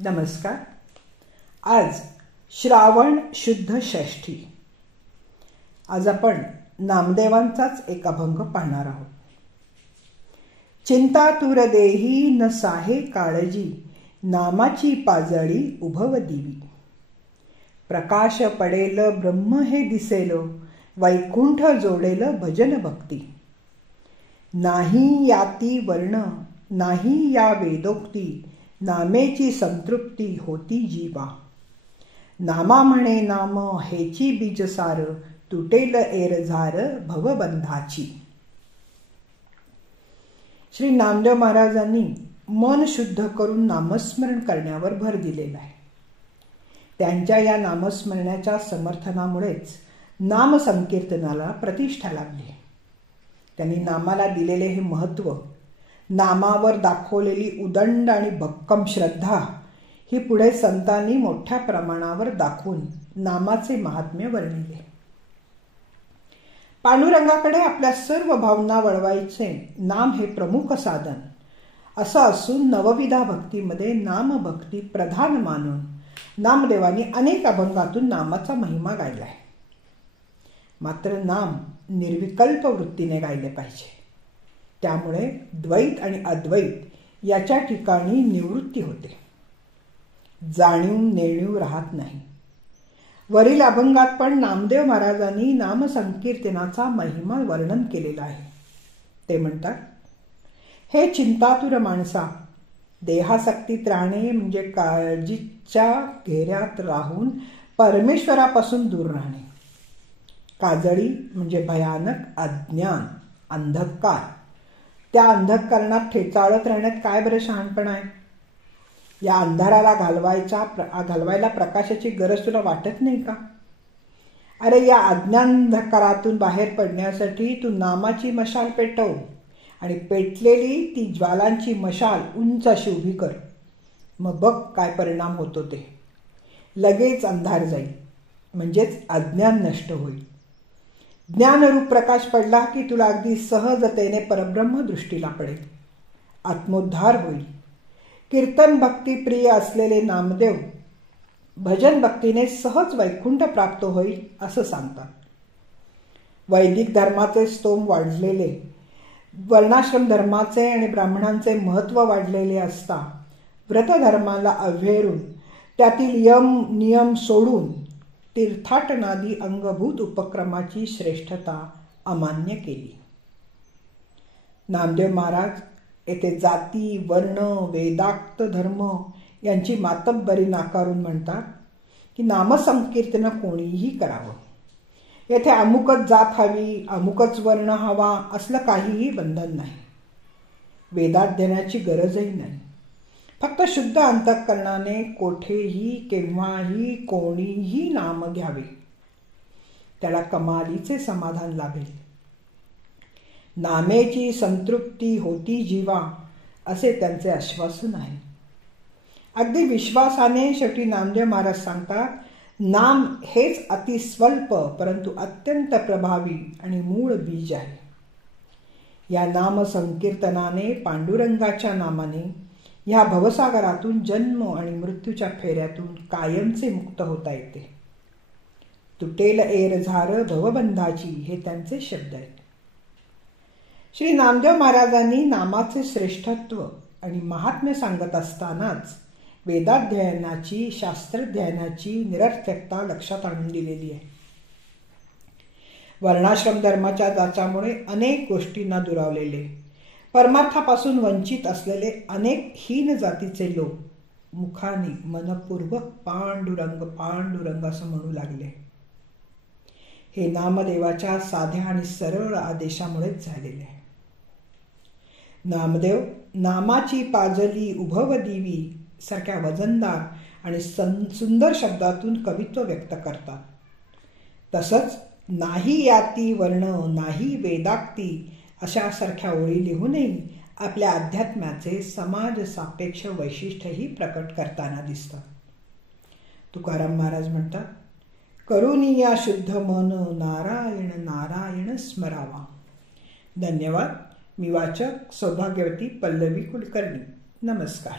नमस्कार. आज श्रावण शुद्ध षष्ठी. आज आपण नामदेवांचाच एक अभंग पाहणार आहोत. चिंता तुर देही न साहे काळजी, नामाची पाजळी उभव दिवी. प्रकाश पडेल ब्रह्म हे दिसेल, वैकुंठ जोडेल भजन भक्ती. नाही याती वर्ण नाही या वेदोक्ती, नामेची संतृप्ती होती जीवा. नामा म्हणे नाम हेची बीजसार, तुटेल एरझार भवबंधाची. श्री नामदेव महाराजांनी मन शुद्ध करून नामस्मरण करण्यावर भर दिलेला आहे. त्यांच्या या नामस्मरणाच्या समर्थनामुळेच नाम संकीर्तनाला प्रतिष्ठा लागली. त्यांनी नामाला दिलेले हे महत्त्व, नामावर दाखवलेली उदंड आणि भक्कम श्रद्धा ही पुढे संतांनी मोठ्या प्रमाणावर दाखवून नामाचे महात्म्य वर्णिले. पांडुरंगाकडे आपल्या सर्व भावना वळवायचे नाम हे प्रमुख साधन असं असून नवविधा भक्तीमध्ये नामभक्ती प्रधान मानून नामदेवांनी अनेक अभंगातून नामाचा महिमा गायलाय. मात्र नाम निर्विकल्प वृत्तीने गायले पाहिजे. त्यामुळे द्वैत आणि अद्वैत याच्या ठिकाणी निवृत्ती होते, जाणीव नेणीव राहत नाही. वरील अभंगात पण नामदेव महाराजांनी नाम संकीर्तनाचा महिमा वर्णन केलेला आहे. ते म्हणतात, हे चिंतातुर माणसा, देहासक्तीत राहणे म्हणजे काळजीच्या घेऱ्यात राहून परमेश्वरापासून दूर राहणे. काजळी म्हणजे भयानक अज्ञान, अंधकार. त्या अंधकरणात ठेचाळत राहण्यात काय बरं शहाणपणा आहे? या अंधाराला घालवायला प्रकाशाची गरज तुला वाटत नाही का? अरे, या अज्ञानंधकारातून बाहेर पडण्यासाठी तू नामाची मशाल पेटव आणि पेटलेली ती ज्वालांची मशाल उंच अशी उभी कर. मग बघ काय परिणाम होतो ते. लगेच अंधार जाईल, म्हणजेच अज्ञान नष्ट होईल. ज्ञानरूप प्रकाश पडला की तुला अगदी सहजतेने परब्रह्म दृष्टीला पडेल. आत्मोद्धार होईल. कीर्तन भक्ती प्रिय असलेले नामदेव भजन भक्तीने सहज वैकुंठ प्राप्त होईल असं सांगतात. वैदिक धर्माचे स्तोम वाढलेले, वर्णाश्रम धर्माचे आणि ब्राह्मणांचे महत्त्व वाढलेले असता व्रतधर्माला अव्हेरून त्यातील यम नियम सोडून तीर्थाटनादी अंगभूत उपक्रमाची श्रेष्ठता अमान्य केली. नामदेव महाराज येथे जाती वर्ण वेदाक्त धर्म यांची मातब्बरी नाकारून म्हणतात की नामसंकीर्तन कोणीही करावं. येथे अमुकच जात हवी, अमुकच वर्ण हवा असलं काहीही बंधन नाही. वेदाध्ययनाची गरजही नाही. फक्त शुद्ध अंतःकरणाने कोठेही केव्हाही कोणीही नाम घ्यावे, त्याला कमालीचे समाधान लाभेल. नामेची संतृप्ती होती जीवा असे त्यांचे आश्वासन आहे. अगदी विश्वासाने शेवटी नामदेव महाराज सांगतात, नाम हेच अतिस्वल्प परंतु अत्यंत प्रभावी आणि मूळ बीज आहे. या नाम संकीर्तनाने पांडुरंगाच्या नामाने या भवसागरातून जन्म आणि मृत्यूच्या फेऱ्यातून कायमचे मुक्त होता येते. तुटेल एरझार भवबंधाची हे त्यांचे शब्द आहेत. श्री नामदेव महाराजांनी नामाचे श्रेष्ठत्व आणि महात्म्य सांगत असतानाच वेदाध्ययनाची शास्त्रज्ञानाची निरर्थकता लक्षात आणून दिलेली आहे. वर्णाश्रम धर्माच्या जाचामुळे अनेक गोष्टींना दुरावलेले, परमार्थापासून वंचित असलेले अनेक हीन जातीचे लोक मुखाने मनपूर्वक पांडुरंग पांडुरंग असं म्हणू लागले. हे नामदेवाच्या साध्या आणि सरळ आदेशामुळेच झालेले आहे. नामदेव नामाची पाजली उभव दिवी सारख्या वजनदार आणि सुंदर शब्दातून कवित्व व्यक्त करतात. तसंच नाही याती वर्ण नाही वेदाक्ती अशा सारख्या ओळी लिहूनही आपल्या अध्यात्माचे समाज सापेक्ष वैशिष्ट्यही प्रकट करताना दिसतात. तुकाराम महाराज म्हणतात, करुणी या शुद्ध मन नारायण नारायण स्मरावा. धन्यवाद. मी वाचक सौभाग्यवती पल्लवी कुलकर्णी. नमस्कार.